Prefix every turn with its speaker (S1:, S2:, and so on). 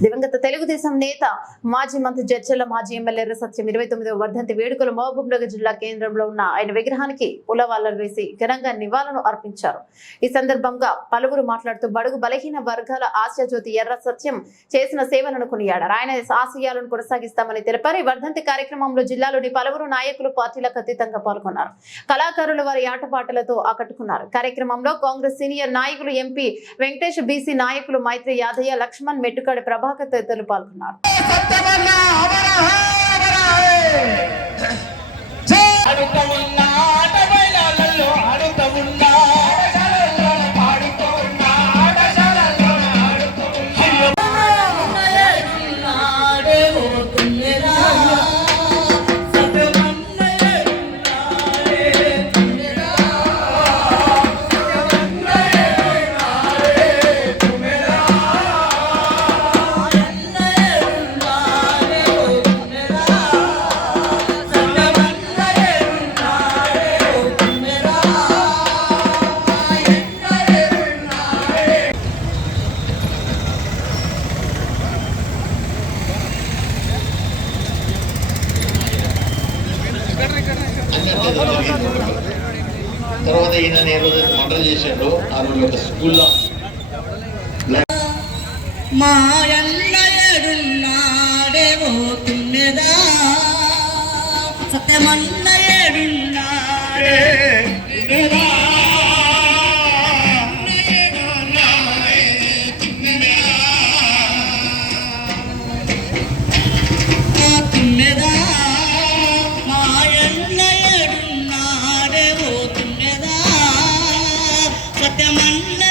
S1: దివంగత తెలుగుదేశం నేత మాజీ మంత్రి జడ్చల్ల మాజీ ఎమ్మెల్యే సత్యం ఇరవై తొమ్మిదవ వర్ధంతి వేడుకలు మహబూబ్ నగర్ జిల్లా కేంద్రంలో ఉన్న ఆయన విగ్రహానికి పూలవాళ్ళలు వేసి ఘనంగా నివాళులు అర్పించారు. ఈ సందర్భంగా పలువురు మాట్లాడుతూ బడుగు బలహీన వర్గాల ఆశాజ్యోతి ఎర్ర సత్యం చేసిన సేవలను కొనియాడారు. ఆయన ఆశయాలను కొనసాగిస్తామని తెలిపారు. ఈ వర్ధంతి కార్యక్రమంలో జిల్లాలోని పలువురు నాయకులు పార్టీలకు అతీతంగా పాల్గొన్నారు. కళాకారులు వారి ఆటపాటలతో ఆకట్టుకున్నారు. కార్యక్రమంలో కాంగ్రెస్ సీనియర్ నాయకులు ఎంపీ వెంకటేష్ బీసీ నాయకులు మైత్రి యాదయ్య లక్ష్మణ్ మెట్టుకాడి ప్రభాకర్ తదితరులు పాల్గొన్నారు
S2: తర్వాత ఈయన నేను మండలి చేశాడు ఆ రోజు ఒక స్కూల్లో
S3: మాయన్నయ్యడున్నాడే ఓ తుమ్మెదా సత్యమన్నయ్య மன்ன